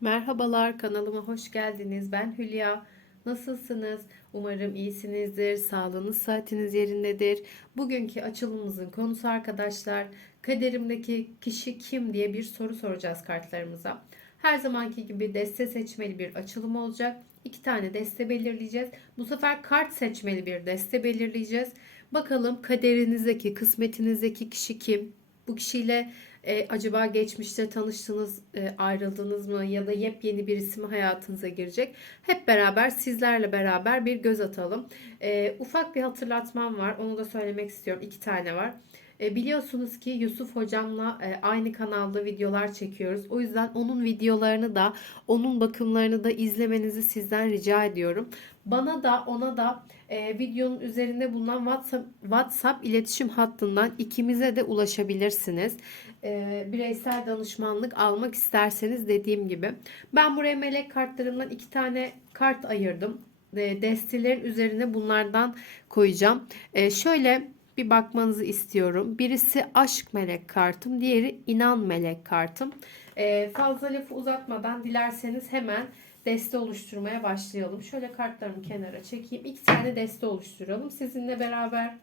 Merhabalar kanalıma hoş geldiniz. Ben Hülya. Nasılsınız? Umarım iyisinizdir. Sağlığınız, saatiniz yerindedir. Bugünkü açılımımızın konusu arkadaşlar kaderimdeki kişi kim diye bir soru soracağız kartlarımıza. Her zamanki gibi deste seçmeli bir açılım olacak. İki tane deste belirleyeceğiz. Bu sefer kart seçmeli bir deste belirleyeceğiz. Bakalım kaderinizdeki, kısmetinizdeki kişi kim? Bu kişiyle e, acaba geçmişte tanıştınız, e, ayrıldınız mı ya da yepyeni birisi mi hayatınıza girecek? Hep beraber sizlerle beraber bir göz atalım. E, ufak bir hatırlatmam var. Onu da söylemek istiyorum. İki tane var. E, biliyorsunuz ki Yusuf hocamla e, aynı kanalda videolar çekiyoruz. O yüzden onun videolarını da, onun bakımlarını da izlemenizi sizden rica ediyorum. Bana da ona da e, videonun üzerinde bulunan WhatsApp, WhatsApp iletişim hattından ikimize de ulaşabilirsiniz. E, bireysel danışmanlık almak isterseniz dediğim gibi. Ben buraya melek kartlarımdan iki tane kart ayırdım. E, destelerin üzerine bunlardan koyacağım. E, şöyle bir bakmanızı istiyorum. Birisi aşk melek kartım, diğeri inan melek kartım. E, fazla lafı uzatmadan dilerseniz hemen deste oluşturmaya başlayalım. Şöyle kartlarımı kenara çekeyim. İki tane deste oluşturalım. Sizinle beraber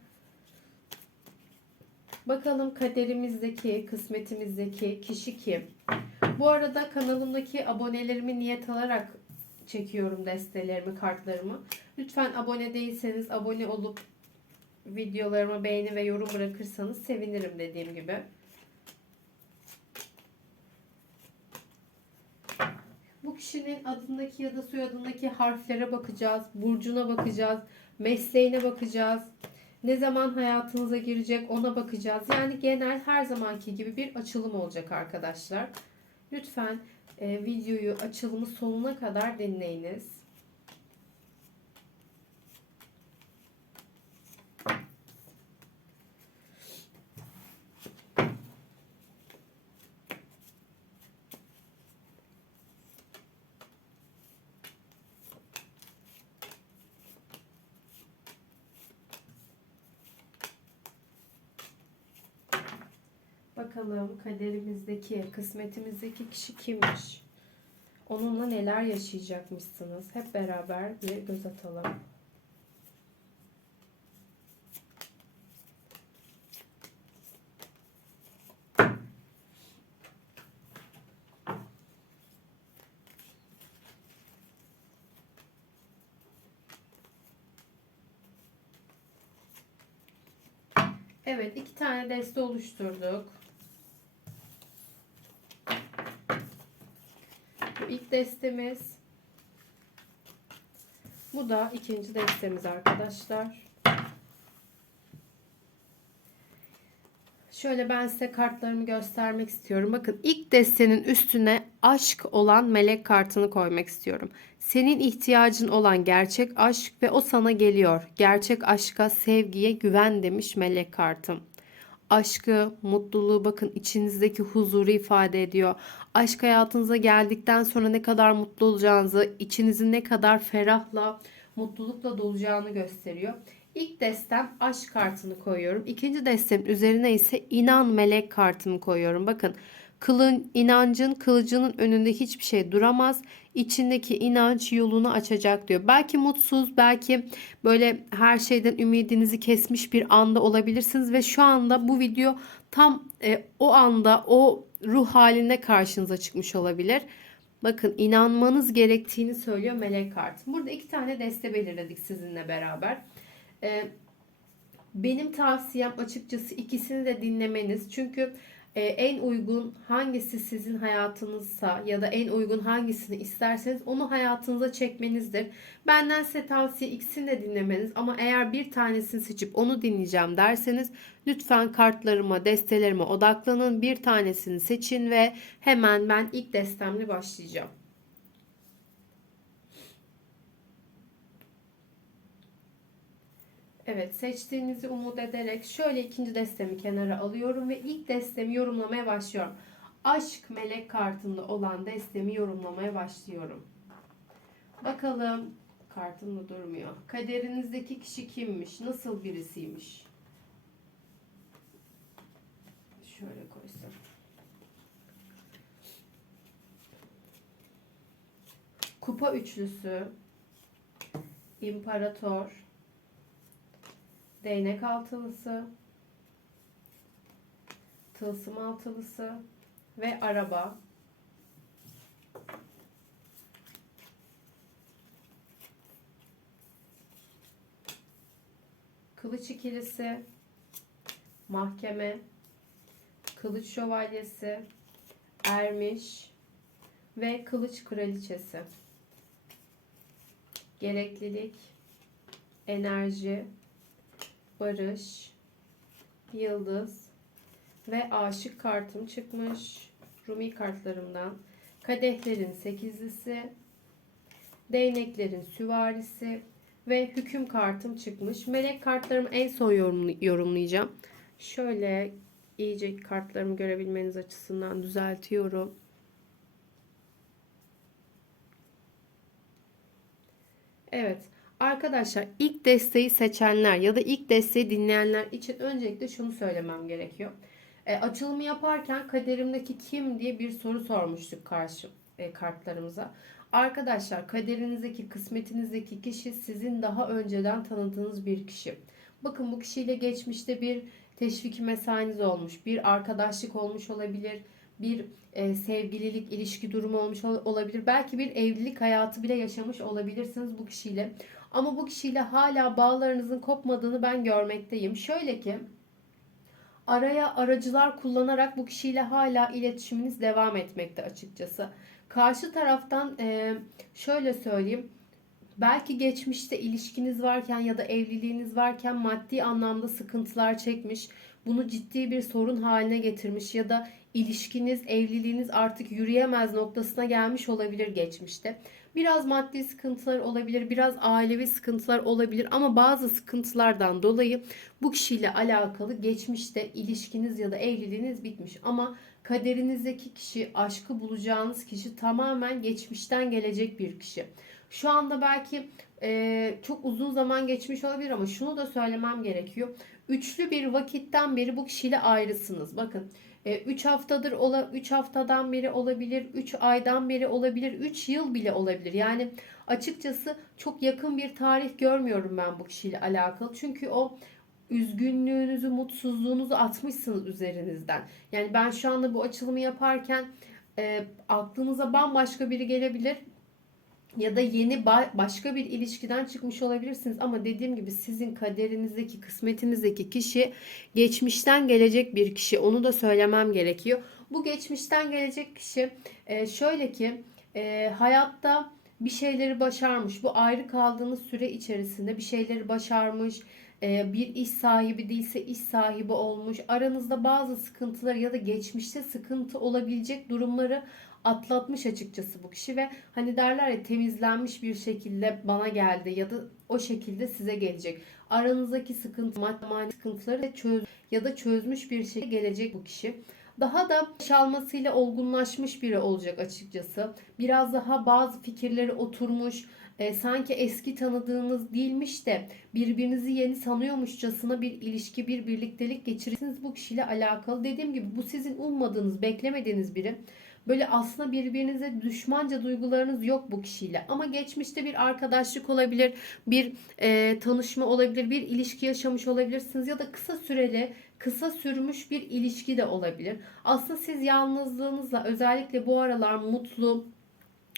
bakalım kaderimizdeki, kısmetimizdeki kişi kim? Bu arada kanalımdaki abonelerimi niyet alarak çekiyorum destelerimi, kartlarımı. Lütfen abone değilseniz abone olup videolarıma beğeni ve yorum bırakırsanız sevinirim dediğim gibi. Bu kişinin adındaki ya da soyadındaki harflere bakacağız, burcuna bakacağız, mesleğine bakacağız. Ne zaman hayatınıza girecek ona bakacağız. Yani genel her zamanki gibi bir açılım olacak arkadaşlar. Lütfen e, videoyu açılımı sonuna kadar dinleyiniz. Bakalım kaderimizdeki, kısmetimizdeki kişi kimmiş? Onunla neler yaşayacakmışsınız? Hep beraber bir göz atalım. Evet, iki tane deste oluşturduk. Bu ilk destemiz. Bu da ikinci destemiz arkadaşlar. Şöyle ben size kartlarımı göstermek istiyorum. Bakın ilk destenin üstüne aşk olan melek kartını koymak istiyorum. Senin ihtiyacın olan gerçek aşk ve o sana geliyor. Gerçek aşka, sevgiye güven demiş melek kartım. Aşkı, mutluluğu bakın içinizdeki huzuru ifade ediyor. Aşk hayatınıza geldikten sonra ne kadar mutlu olacağınızı, içinizin ne kadar ferahla, mutlulukla dolacağını gösteriyor. İlk destem aşk kartını koyuyorum. İkinci destemin üzerine ise inan melek kartını koyuyorum. Bakın kılın, inancın kılıcının önünde hiçbir şey duramaz. İçindeki inanç yolunu açacak diyor. Belki mutsuz, belki böyle her şeyden ümidinizi kesmiş bir anda olabilirsiniz ve şu anda bu video tam e, o anda o ruh halinde karşınıza çıkmış olabilir. Bakın inanmanız gerektiğini söylüyor melek kartı. Burada iki tane deste belirledik sizinle beraber. Ee, benim tavsiyem açıkçası ikisini de dinlemeniz. Çünkü e, en uygun hangisi sizin hayatınızsa ya da en uygun hangisini isterseniz onu hayatınıza çekmenizdir. Benden size tavsiye ikisini de dinlemeniz ama eğer bir tanesini seçip onu dinleyeceğim derseniz lütfen kartlarıma, destelerime odaklanın. Bir tanesini seçin ve hemen ben ilk destemle başlayacağım. Evet seçtiğinizi umut ederek şöyle ikinci destemi kenara alıyorum ve ilk destemi yorumlamaya başlıyorum. Aşk melek kartında olan destemi yorumlamaya başlıyorum. Bakalım kartım da durmuyor. Kaderinizdeki kişi kimmiş? Nasıl birisiymiş? Şöyle koysam. Kupa üçlüsü, imparator, değnek altılısı, tılsım altılısı ve araba. Kılıç ikilisi, mahkeme, kılıç şövalyesi, ermiş ve kılıç kraliçesi. Gereklilik, enerji, barış, yıldız ve aşık kartım çıkmış. Rumi kartlarımdan. Kadehlerin sekizlisi, değneklerin süvarisi ve hüküm kartım çıkmış. Melek kartlarımı en son yorum- yorumlayacağım. Şöyle iyice kartlarımı görebilmeniz açısından düzeltiyorum. Evet. Arkadaşlar ilk desteği seçenler ya da ilk desteği dinleyenler için öncelikle şunu söylemem gerekiyor. E, açılımı yaparken kaderimdeki kim diye bir soru sormuştuk karşı e, kartlarımıza. Arkadaşlar kaderinizdeki, kısmetinizdeki kişi sizin daha önceden tanıdığınız bir kişi. Bakın bu kişiyle geçmişte bir teşviki mesainiz olmuş, bir arkadaşlık olmuş olabilir, bir e, sevgililik, ilişki durumu olmuş ol- olabilir. Belki bir evlilik hayatı bile yaşamış olabilirsiniz bu kişiyle. Ama bu kişiyle hala bağlarınızın kopmadığını ben görmekteyim. Şöyle ki araya aracılar kullanarak bu kişiyle hala iletişiminiz devam etmekte açıkçası. Karşı taraftan e, şöyle söyleyeyim. Belki geçmişte ilişkiniz varken ya da evliliğiniz varken maddi anlamda sıkıntılar çekmiş. Bunu ciddi bir sorun haline getirmiş ya da ilişkiniz, evliliğiniz artık yürüyemez noktasına gelmiş olabilir geçmişte. Biraz maddi sıkıntılar olabilir, biraz ailevi sıkıntılar olabilir ama bazı sıkıntılardan dolayı bu kişiyle alakalı geçmişte ilişkiniz ya da evliliğiniz bitmiş. Ama kaderinizdeki kişi, aşkı bulacağınız kişi tamamen geçmişten gelecek bir kişi. Şu anda belki e, çok uzun zaman geçmiş olabilir ama şunu da söylemem gerekiyor. Üçlü bir vakitten beri bu kişiyle ayrısınız. Bakın 3 haftadır ola 3 haftadan beri olabilir, 3 aydan beri olabilir, 3 yıl bile olabilir. Yani açıkçası çok yakın bir tarih görmüyorum ben bu kişiyle alakalı. Çünkü o üzgünlüğünüzü, mutsuzluğunuzu atmışsınız üzerinizden. Yani ben şu anda bu açılımı yaparken e, aklınıza bambaşka biri gelebilir ya da yeni ba- başka bir ilişkiden çıkmış olabilirsiniz ama dediğim gibi sizin kaderinizdeki, kısmetinizdeki kişi geçmişten gelecek bir kişi. Onu da söylemem gerekiyor. Bu geçmişten gelecek kişi e, şöyle ki e, hayatta bir şeyleri başarmış. Bu ayrı kaldığınız süre içerisinde bir şeyleri başarmış. e, Bir iş sahibi değilse iş sahibi olmuş. Aranızda bazı sıkıntılar ya da geçmişte sıkıntı olabilecek durumları atlatmış açıkçası bu kişi ve hani derler ya temizlenmiş bir şekilde bana geldi ya da o şekilde size gelecek. Aranızdaki sıkıntı, maddi sıkıntıları çöz ya da çözmüş bir şekilde gelecek bu kişi. Daha da çalmasıyla olgunlaşmış biri olacak açıkçası. Biraz daha bazı fikirleri oturmuş, e, sanki eski tanıdığınız değilmiş de birbirinizi yeni sanıyormuşçasına bir ilişki, bir birliktelik geçirirsiniz bu kişiyle alakalı. Dediğim gibi bu sizin ummadığınız, beklemediğiniz biri. Böyle aslında birbirinize düşmanca duygularınız yok bu kişiyle. Ama geçmişte bir arkadaşlık olabilir, bir e, tanışma olabilir, bir ilişki yaşamış olabilirsiniz ya da kısa süreli, kısa sürmüş bir ilişki de olabilir. Aslında siz yalnızlığınızla özellikle bu aralar mutlu,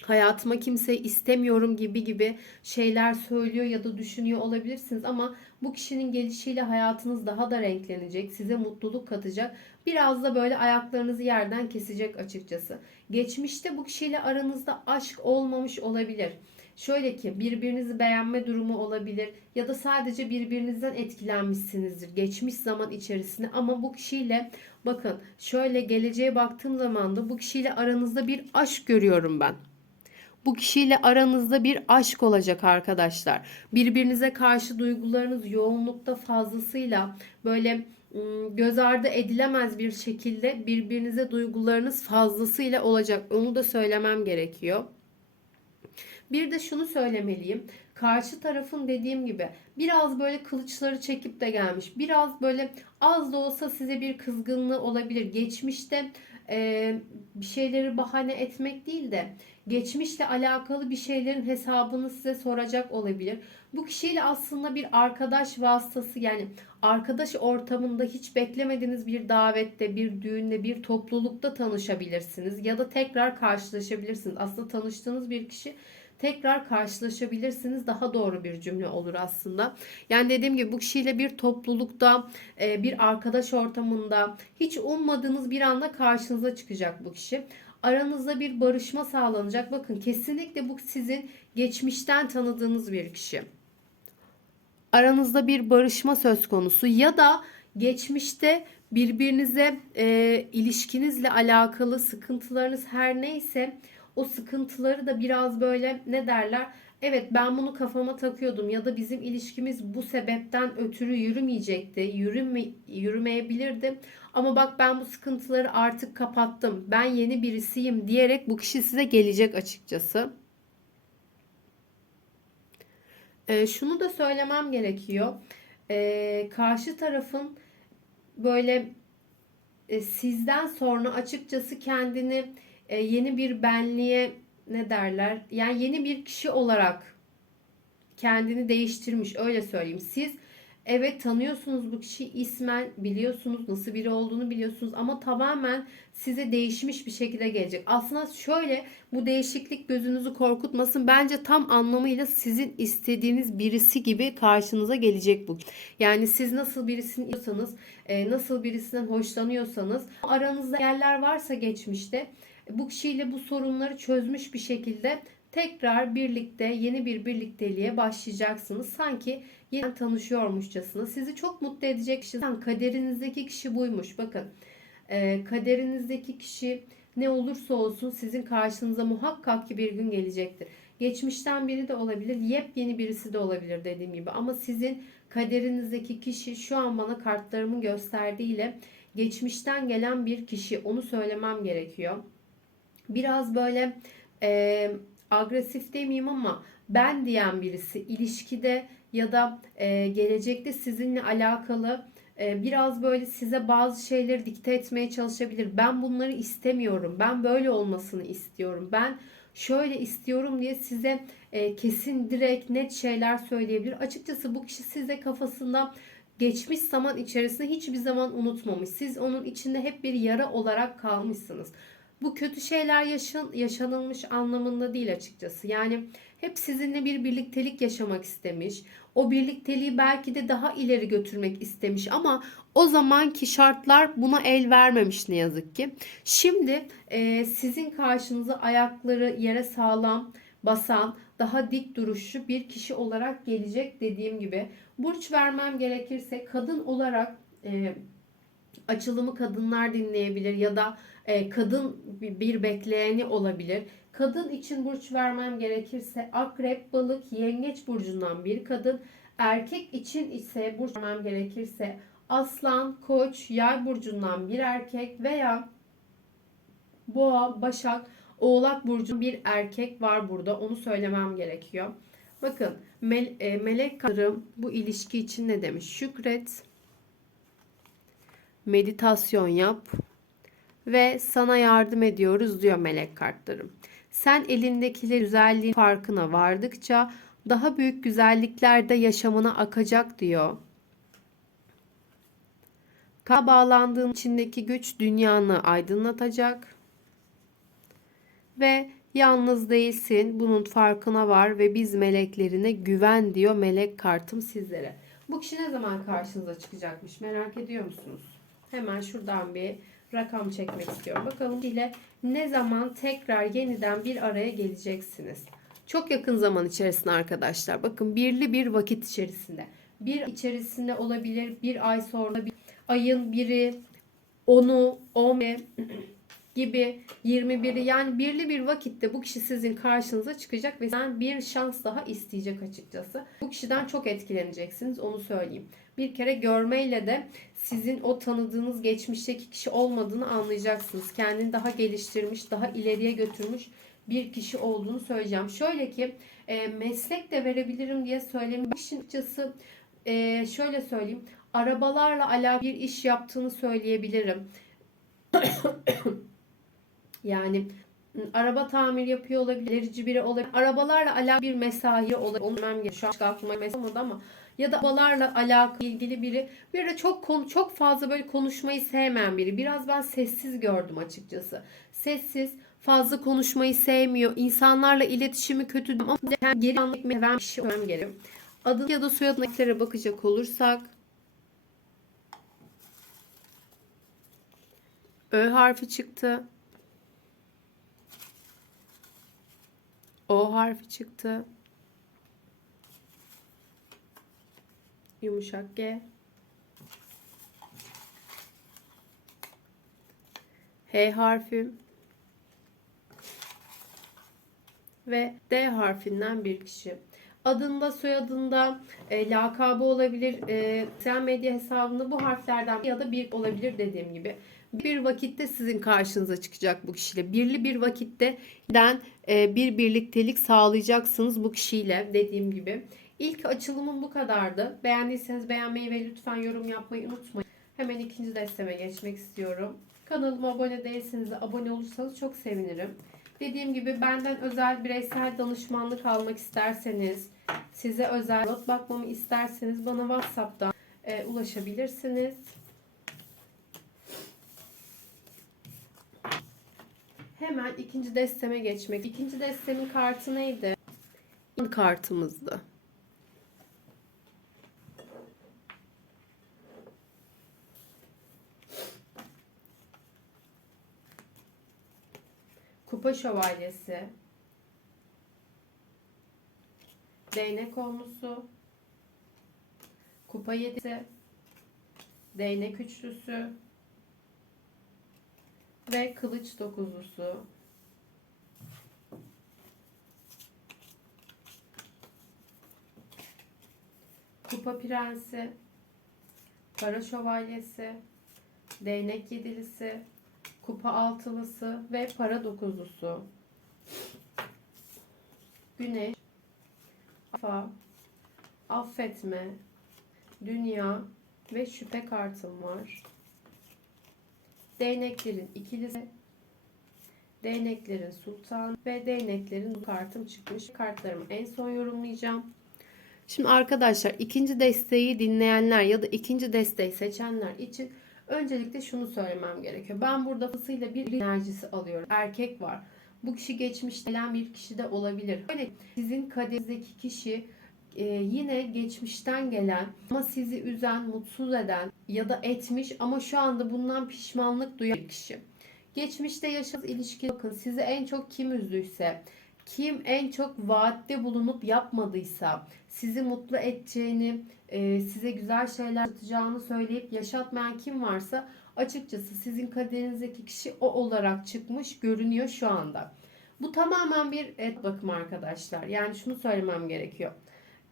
hayatıma kimse istemiyorum gibi gibi şeyler söylüyor ya da düşünüyor olabilirsiniz ama bu kişinin gelişiyle hayatınız daha da renklenecek, size mutluluk katacak. Biraz da böyle ayaklarınızı yerden kesecek açıkçası. Geçmişte bu kişiyle aranızda aşk olmamış olabilir. Şöyle ki birbirinizi beğenme durumu olabilir ya da sadece birbirinizden etkilenmişsinizdir geçmiş zaman içerisinde ama bu kişiyle bakın şöyle geleceğe baktığım zaman da bu kişiyle aranızda bir aşk görüyorum ben. Bu kişiyle aranızda bir aşk olacak arkadaşlar. Birbirinize karşı duygularınız yoğunlukta fazlasıyla böyle göz ardı edilemez bir şekilde birbirinize duygularınız fazlasıyla olacak. Onu da söylemem gerekiyor. Bir de şunu söylemeliyim. Karşı tarafın dediğim gibi biraz böyle kılıçları çekip de gelmiş. Biraz böyle az da olsa size bir kızgınlığı olabilir. Geçmişte e, bir şeyleri bahane etmek değil de geçmişle alakalı bir şeylerin hesabını size soracak olabilir. Bu kişiyle aslında bir arkadaş vasıtası yani arkadaş ortamında hiç beklemediğiniz bir davette, bir düğünde, bir toplulukta tanışabilirsiniz ya da tekrar karşılaşabilirsiniz. Aslında tanıştığınız bir kişi tekrar karşılaşabilirsiniz. Daha doğru bir cümle olur aslında. Yani dediğim gibi bu kişiyle bir toplulukta, e, bir arkadaş ortamında hiç ummadığınız bir anda karşınıza çıkacak bu kişi. Aranızda bir barışma sağlanacak. Bakın kesinlikle bu sizin geçmişten tanıdığınız bir kişi. Aranızda bir barışma söz konusu ya da geçmişte birbirinize e, ilişkinizle alakalı sıkıntılarınız her neyse o sıkıntıları da biraz böyle ne derler? Evet ben bunu kafama takıyordum ya da bizim ilişkimiz bu sebepten ötürü yürümeyecekti, yürüme, yürümeyebilirdi. Ama bak ben bu sıkıntıları artık kapattım, ben yeni birisiyim diyerek bu kişi size gelecek açıkçası. E, şunu da söylemem gerekiyor. E, karşı tarafın böyle e, sizden sonra açıkçası kendini e, yeni bir benliğe ne derler? Yani yeni bir kişi olarak kendini değiştirmiş öyle söyleyeyim. Siz evet tanıyorsunuz bu kişiyi ismen biliyorsunuz nasıl biri olduğunu biliyorsunuz ama tamamen size değişmiş bir şekilde gelecek. Aslında şöyle bu değişiklik gözünüzü korkutmasın. Bence tam anlamıyla sizin istediğiniz birisi gibi karşınıza gelecek bu. Yani siz nasıl birisini istiyorsanız, e, nasıl birisinden hoşlanıyorsanız aranızda yerler varsa geçmişte bu kişiyle bu sorunları çözmüş bir şekilde tekrar birlikte yeni bir birlikteliğe başlayacaksınız. Sanki yeniden tanışıyormuşçasına. Sizi çok mutlu edecek kişi. Kaderinizdeki kişi buymuş. Bakın e, kaderinizdeki kişi ne olursa olsun sizin karşınıza muhakkak ki bir gün gelecektir. Geçmişten biri de olabilir, yepyeni birisi de olabilir dediğim gibi. Ama sizin kaderinizdeki kişi şu an bana kartlarımın gösterdiğiyle geçmişten gelen bir kişi. Onu söylemem gerekiyor biraz böyle e, agresif demeyeyim ama ben diyen birisi ilişkide ya da e, gelecekte sizinle alakalı e, biraz böyle size bazı şeyleri dikte etmeye çalışabilir. Ben bunları istemiyorum. Ben böyle olmasını istiyorum. Ben şöyle istiyorum diye size e, kesin direkt net şeyler söyleyebilir. Açıkçası bu kişi size kafasında geçmiş zaman içerisinde hiçbir zaman unutmamış. Siz onun içinde hep bir yara olarak kalmışsınız. Bu kötü şeyler yaşan, yaşanılmış anlamında değil açıkçası. Yani hep sizinle bir birliktelik yaşamak istemiş. O birlikteliği belki de daha ileri götürmek istemiş ama o zamanki şartlar buna el vermemiş ne yazık ki. Şimdi e, sizin karşınıza ayakları yere sağlam basan, daha dik duruşlu bir kişi olarak gelecek dediğim gibi. Burç vermem gerekirse kadın olarak e, açılımı kadınlar dinleyebilir ya da e, kadın bir bekleyeni olabilir. Kadın için burç vermem gerekirse akrep, balık, yengeç burcundan bir kadın. Erkek için ise burç vermem gerekirse aslan, koç, yay burcundan bir erkek veya boğa, başak, oğlak burcu bir erkek var burada. Onu söylemem gerekiyor. Bakın mel e, melek karım bu ilişki için ne demiş? Şükret, meditasyon yap, ve sana yardım ediyoruz diyor melek kartlarım. Sen elindekiler güzelliğin farkına vardıkça daha büyük güzellikler de yaşamına akacak diyor. Ka bağlandığın içindeki güç dünyanı aydınlatacak. Ve yalnız değilsin. Bunun farkına var ve biz meleklerine güven diyor melek kartım sizlere. Bu kişi ne zaman karşınıza çıkacakmış merak ediyor musunuz? Hemen şuradan bir rakam çekmek istiyorum. Bakalım ile ne zaman tekrar yeniden bir araya geleceksiniz. Çok yakın zaman içerisinde arkadaşlar. Bakın birli bir vakit içerisinde. Bir içerisinde olabilir. Bir ay sonra bir ayın biri, onu, on gibi 21'i yani birli bir vakitte bu kişi sizin karşınıza çıkacak ve sen bir şans daha isteyecek açıkçası. Bu kişiden çok etkileneceksiniz onu söyleyeyim. Bir kere görmeyle de sizin o tanıdığınız geçmişteki kişi olmadığını anlayacaksınız. Kendini daha geliştirmiş, daha ileriye götürmüş bir kişi olduğunu söyleyeceğim. Şöyle ki e, meslek de verebilirim diye söyleyeyim. Açıkçası e, şöyle söyleyeyim. Arabalarla alakalı bir iş yaptığını söyleyebilirim. Yani araba tamir yapıyor olabilir, ilerici biri olabilir. Arabalarla alakalı bir mesai olabilir. Onu bilmem gerekiyor. Şu an aklıma mesai olmadı ama ya da arabalarla alakalı ilgili biri. Bir de çok konu çok fazla böyle konuşmayı sevmeyen biri. Biraz ben sessiz gördüm açıkçası. Sessiz, fazla konuşmayı sevmiyor. İnsanlarla iletişimi kötü ama geri anlatmayı bir kişi olmam gerekiyor. Adını ya da soyadına bakacak olursak Ö harfi çıktı. O harfi çıktı. Yumuşak G. H harfi. Ve D harfinden bir kişi. Adında, soyadında, e, lakabı olabilir, e, sosyal medya hesabında bu harflerden ya da bir olabilir dediğim gibi. Bir vakitte sizin karşınıza çıkacak bu kişiyle. Birli bir vakitte den e, bir birliktelik sağlayacaksınız bu kişiyle dediğim gibi. İlk açılımım bu kadardı. Beğendiyseniz beğenmeyi ve lütfen yorum yapmayı unutmayın. Hemen ikinci desteme geçmek istiyorum. Kanalıma abone değilseniz de abone olursanız çok sevinirim. Dediğim gibi benden özel bireysel danışmanlık almak isterseniz, size özel not bakmamı isterseniz bana WhatsApp'tan e, ulaşabilirsiniz. Hemen ikinci desteme geçmek. İkinci destemin kartı neydi? kartımızdı. Kupa şövalyesi. Değnek onlusu. Kupa yedisi. Değnek üçlüsü. Ve kılıç dokuzlusu. Kupa prensi. Para şövalyesi. Değnek yedilisi kupa altılısı ve para dokuzlusu. Güneş, afa, affetme, dünya ve şüphe kartım var. Değneklerin ikilisi, değneklerin sultan ve değneklerin kartım çıkmış. Kartlarımı en son yorumlayacağım. Şimdi arkadaşlar ikinci desteği dinleyenler ya da ikinci desteği seçenler için Öncelikle şunu söylemem gerekiyor. Ben burada fısıyla bir enerjisi alıyorum. Erkek var. Bu kişi geçmişte gelen bir kişi de olabilir. Öyle sizin kaderinizdeki kişi e, yine geçmişten gelen ama sizi üzen, mutsuz eden ya da etmiş ama şu anda bundan pişmanlık duyan bir kişi. Geçmişte yaşadığınız ilişki bakın sizi en çok kim üzdüyse, kim en çok vaatte bulunup yapmadıysa, sizi mutlu edeceğini, e, size güzel şeyler yapacağını söyleyip yaşatmayan kim varsa açıkçası sizin kaderinizdeki kişi o olarak çıkmış görünüyor şu anda. Bu tamamen bir et bakımı arkadaşlar. Yani şunu söylemem gerekiyor.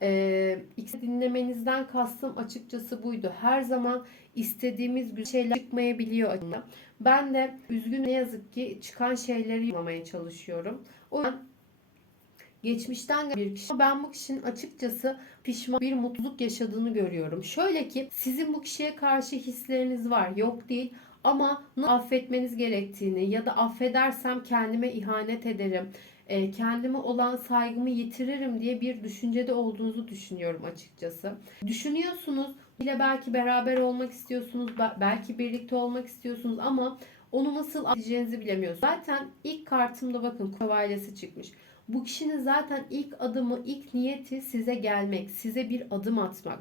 Ee, dinlemenizden kastım açıkçası buydu. Her zaman istediğimiz şeyler çıkmayabiliyor. Ben de üzgün ne yazık ki çıkan şeyleri yapmamaya çalışıyorum. O yüzden geçmişten bir kişi. Ben bu kişinin açıkçası pişman bir mutluluk yaşadığını görüyorum. Şöyle ki sizin bu kişiye karşı hisleriniz var. Yok değil ama affetmeniz gerektiğini ya da affedersem kendime ihanet ederim. E, kendime olan saygımı yitiririm diye bir düşüncede olduğunuzu düşünüyorum açıkçası. Düşünüyorsunuz bile belki beraber olmak istiyorsunuz, belki birlikte olmak istiyorsunuz ama onu nasıl alacağınızı bilemiyorsunuz. Zaten ilk kartımda bakın kovalyası çıkmış. Bu kişinin zaten ilk adımı, ilk niyeti size gelmek, size bir adım atmak.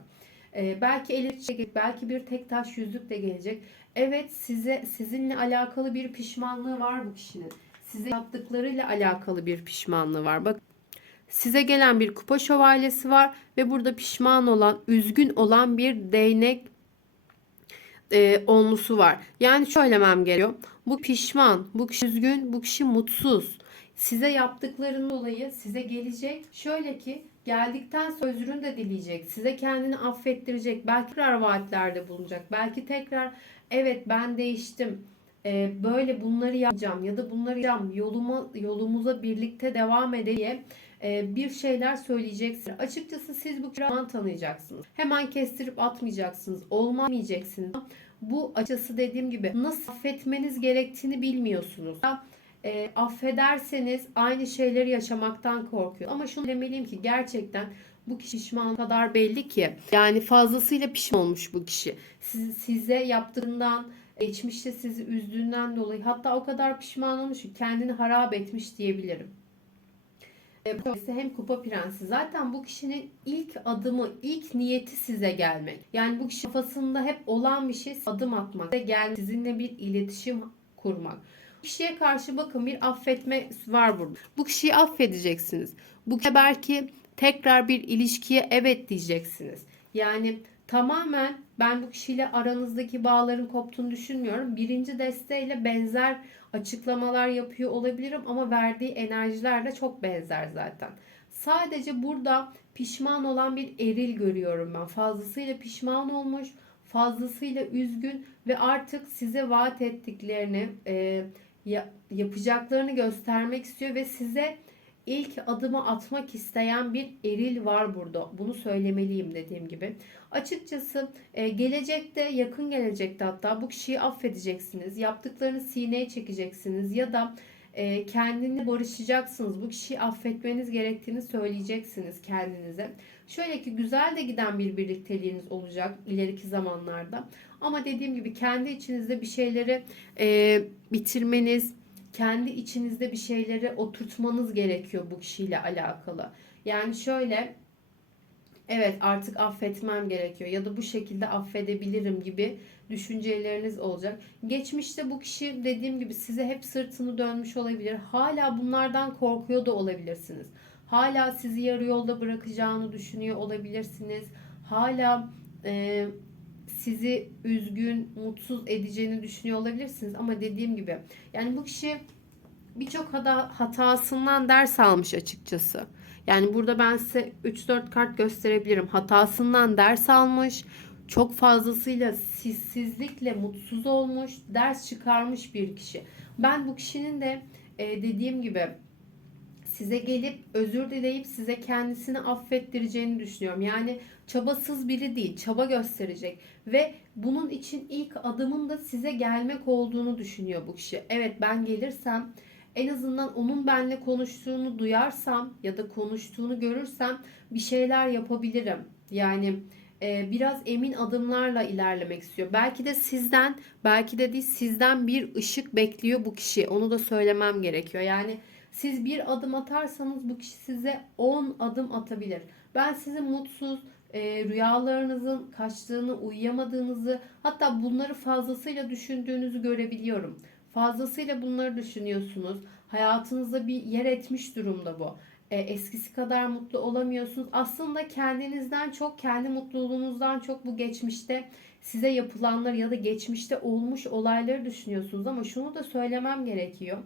Ee, belki elektrik, belki bir tek taş yüzlük de gelecek. Evet size sizinle alakalı bir pişmanlığı var bu kişinin. Size yaptıklarıyla alakalı bir pişmanlığı var. Bak size gelen bir kupa şövalyesi var ve burada pişman olan, üzgün olan bir değnek e, onlusu var. Yani söylemem gerekiyor. Bu pişman, bu kişi üzgün, bu kişi mutsuz size yaptıklarının dolayı size gelecek. Şöyle ki geldikten sonra özrünü de dileyecek. Size kendini affettirecek. Belki tekrar vaatlerde bulunacak. Belki tekrar evet ben değiştim. Ee, böyle bunları yapacağım ya da bunları yapacağım. Yoluma, yolumuza birlikte devam edeyim e, bir şeyler söyleyeceksiniz. Açıkçası siz bu kişiyi tanıyacaksınız. Hemen kestirip atmayacaksınız. Olmayacaksınız. Bu açısı dediğim gibi nasıl affetmeniz gerektiğini bilmiyorsunuz e, affederseniz aynı şeyleri yaşamaktan korkuyor. Ama şunu demeliyim ki gerçekten bu kişi pişman kadar belli ki. Yani fazlasıyla pişman olmuş bu kişi. Siz, size yaptığından, geçmişte sizi üzdüğünden dolayı hatta o kadar pişman olmuş ki kendini harap etmiş diyebilirim. E, ise hem kupa prensi. Zaten bu kişinin ilk adımı, ilk niyeti size gelmek. Yani bu kişi kafasında hep olan bir şey adım atmak. Size gel, sizinle bir iletişim kurmak. Kişiye karşı bakın bir affetme var burada. Bu kişiyi affedeceksiniz. Bu kişi belki tekrar bir ilişkiye evet diyeceksiniz. Yani tamamen ben bu kişiyle aranızdaki bağların koptuğunu düşünmüyorum. Birinci desteğiyle benzer açıklamalar yapıyor olabilirim ama verdiği enerjiler de çok benzer zaten. Sadece burada pişman olan bir eril görüyorum ben. Fazlasıyla pişman olmuş, fazlasıyla üzgün ve artık size vaat ettiklerini, e, yapacaklarını göstermek istiyor ve size ilk adımı atmak isteyen bir eril var burada. Bunu söylemeliyim dediğim gibi. Açıkçası e, gelecekte, yakın gelecekte hatta bu kişiyi affedeceksiniz. Yaptıklarını sineye çekeceksiniz ya da e, kendini barışacaksınız. Bu kişiyi affetmeniz gerektiğini söyleyeceksiniz kendinize. Şöyle ki güzel de giden bir birlikteliğiniz olacak ileriki zamanlarda. Ama dediğim gibi kendi içinizde bir şeyleri e, bitirmeniz, kendi içinizde bir şeyleri oturtmanız gerekiyor bu kişiyle alakalı. Yani şöyle evet artık affetmem gerekiyor ya da bu şekilde affedebilirim gibi düşünceleriniz olacak. Geçmişte bu kişi dediğim gibi size hep sırtını dönmüş olabilir. Hala bunlardan korkuyor da olabilirsiniz. Hala sizi yarı yolda bırakacağını düşünüyor olabilirsiniz. Hala e, sizi üzgün, mutsuz edeceğini düşünüyor olabilirsiniz. Ama dediğim gibi yani bu kişi birçok hata, hatasından ders almış açıkçası. Yani burada ben size 3-4 kart gösterebilirim. Hatasından ders almış. Çok fazlasıyla sessizlikle mutsuz olmuş. Ders çıkarmış bir kişi. Ben bu kişinin de e, dediğim gibi size gelip özür dileyip size kendisini affettireceğini düşünüyorum. Yani çabasız biri değil, çaba gösterecek ve bunun için ilk adımın da size gelmek olduğunu düşünüyor bu kişi. Evet ben gelirsem en azından onun benimle konuştuğunu duyarsam ya da konuştuğunu görürsem bir şeyler yapabilirim. Yani e, biraz emin adımlarla ilerlemek istiyor. Belki de sizden, belki de değil sizden bir ışık bekliyor bu kişi. Onu da söylemem gerekiyor. Yani siz bir adım atarsanız bu kişi size 10 adım atabilir. Ben sizin mutsuz, e, rüyalarınızın kaçtığını, uyuyamadığınızı, hatta bunları fazlasıyla düşündüğünüzü görebiliyorum. Fazlasıyla bunları düşünüyorsunuz. Hayatınızda bir yer etmiş durumda bu. E, eskisi kadar mutlu olamıyorsunuz. Aslında kendinizden çok, kendi mutluluğunuzdan çok bu geçmişte size yapılanlar ya da geçmişte olmuş olayları düşünüyorsunuz. Ama şunu da söylemem gerekiyor.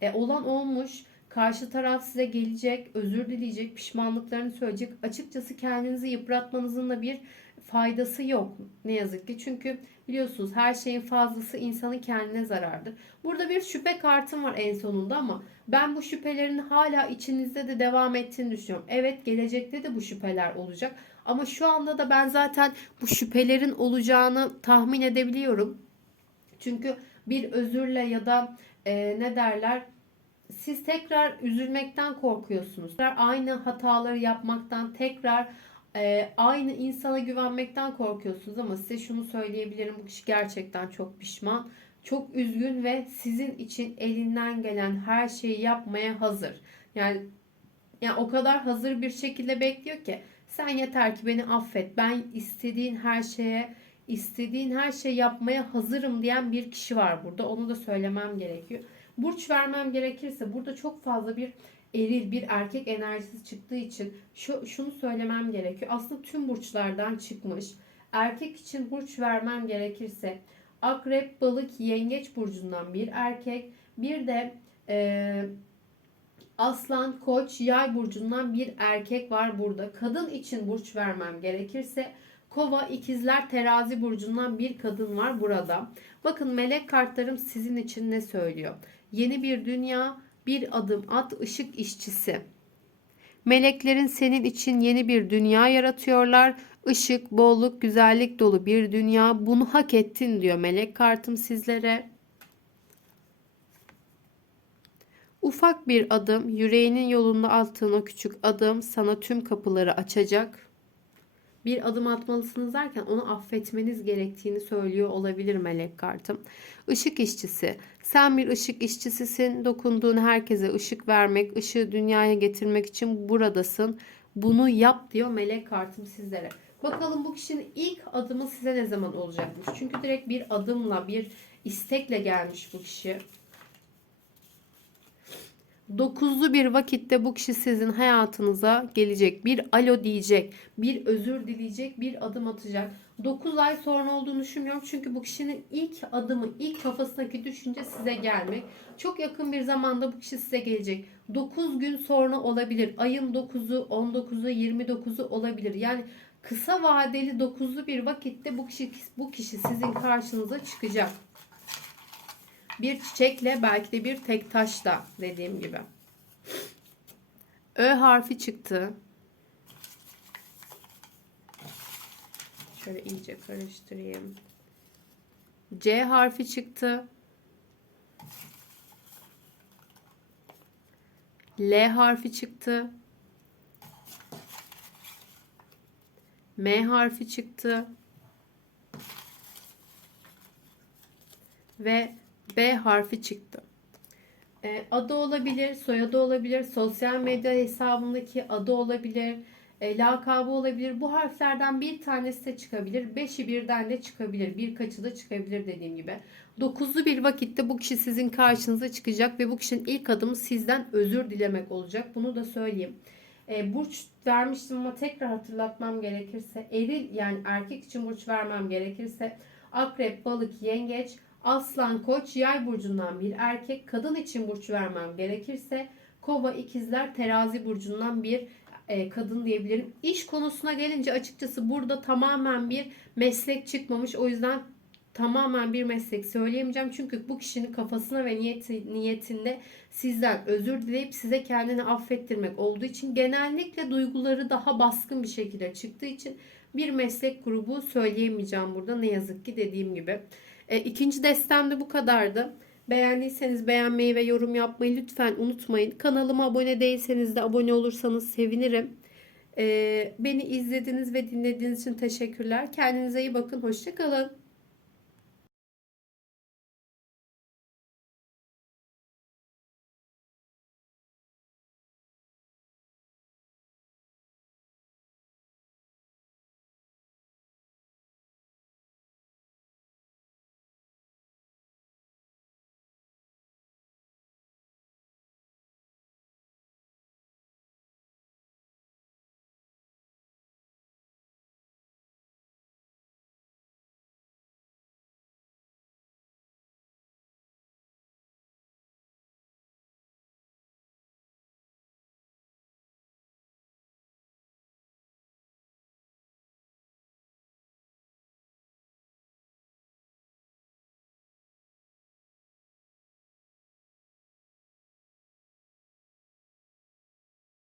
E, olan olmuş. Karşı taraf size gelecek, özür dileyecek, pişmanlıklarını söyleyecek. Açıkçası kendinizi yıpratmanızın da bir faydası yok ne yazık ki. Çünkü biliyorsunuz her şeyin fazlası insanın kendine zarardır. Burada bir şüphe kartım var en sonunda ama ben bu şüphelerin hala içinizde de devam ettiğini düşünüyorum. Evet gelecekte de bu şüpheler olacak. Ama şu anda da ben zaten bu şüphelerin olacağını tahmin edebiliyorum. Çünkü bir özürle ya da e, ne derler siz tekrar üzülmekten korkuyorsunuz. Tekrar aynı hataları yapmaktan, tekrar e, aynı insana güvenmekten korkuyorsunuz ama size şunu söyleyebilirim. Bu kişi gerçekten çok pişman, çok üzgün ve sizin için elinden gelen her şeyi yapmaya hazır. Yani yani o kadar hazır bir şekilde bekliyor ki sen yeter ki beni affet. Ben istediğin her şeye istediğin her şeyi yapmaya hazırım diyen bir kişi var burada. Onu da söylemem gerekiyor. Burç vermem gerekirse burada çok fazla bir eril bir erkek enerjisi çıktığı için şu şunu söylemem gerekiyor. Aslında tüm burçlardan çıkmış. Erkek için burç vermem gerekirse akrep, balık, yengeç burcundan bir erkek, bir de e, aslan, koç, yay burcundan bir erkek var burada. Kadın için burç vermem gerekirse Kova, ikizler, terazi burcundan bir kadın var burada. Bakın melek kartlarım sizin için ne söylüyor? Yeni bir dünya, bir adım at, ışık işçisi. Meleklerin senin için yeni bir dünya yaratıyorlar. Işık, bolluk, güzellik dolu bir dünya. Bunu hak ettin diyor melek kartım sizlere. Ufak bir adım, yüreğinin yolunda attığın o küçük adım sana tüm kapıları açacak. Bir adım atmalısınız derken onu affetmeniz gerektiğini söylüyor olabilir melek kartım. Işık işçisi. Sen bir ışık işçisisin. Dokunduğun herkese ışık vermek, ışığı dünyaya getirmek için buradasın. Bunu yap diyor melek kartım sizlere. Bakalım bu kişinin ilk adımı size ne zaman olacakmış? Çünkü direkt bir adımla, bir istekle gelmiş bu kişi. Dokuzlu bir vakitte bu kişi sizin hayatınıza gelecek. Bir alo diyecek, bir özür dileyecek, bir adım atacak. 9 ay sonra olduğunu düşünmüyorum. Çünkü bu kişinin ilk adımı, ilk kafasındaki düşünce size gelmek. Çok yakın bir zamanda bu kişi size gelecek. 9 gün sonra olabilir. Ayın 9'u, 19'u, 29'u olabilir. Yani kısa vadeli 9'lu bir vakitte bu kişi bu kişi sizin karşınıza çıkacak. Bir çiçekle belki de bir tek taşla dediğim gibi. Ö harfi çıktı. Şöyle iyice karıştırayım. C harfi çıktı. L harfi çıktı. M harfi çıktı. Ve B harfi çıktı. E, adı olabilir, soyadı olabilir, sosyal medya hesabındaki adı olabilir, e, lakabı olabilir. Bu harflerden bir tanesi de çıkabilir. Beşi birden de çıkabilir. Birkaçı da çıkabilir dediğim gibi. Dokuzlu bir vakitte bu kişi sizin karşınıza çıkacak ve bu kişinin ilk adımı sizden özür dilemek olacak. Bunu da söyleyeyim. E, burç vermiştim ama tekrar hatırlatmam gerekirse eril yani erkek için burç vermem gerekirse akrep, balık, yengeç, aslan, koç, yay burcundan bir erkek, kadın için burç vermem gerekirse kova, ikizler, terazi burcundan bir e, kadın diyebilirim. İş konusuna gelince açıkçası burada tamamen bir meslek çıkmamış. O yüzden tamamen bir meslek söyleyemeyeceğim. Çünkü bu kişinin kafasına ve niyeti, niyetinde sizden özür dileyip size kendini affettirmek olduğu için genellikle duyguları daha baskın bir şekilde çıktığı için bir meslek grubu söyleyemeyeceğim burada ne yazık ki dediğim gibi. E, ikinci destem de bu kadardı. Beğendiyseniz beğenmeyi ve yorum yapmayı lütfen unutmayın. Kanalıma abone değilseniz de abone olursanız sevinirim. E, beni izlediğiniz ve dinlediğiniz için teşekkürler. Kendinize iyi bakın. Hoşçakalın.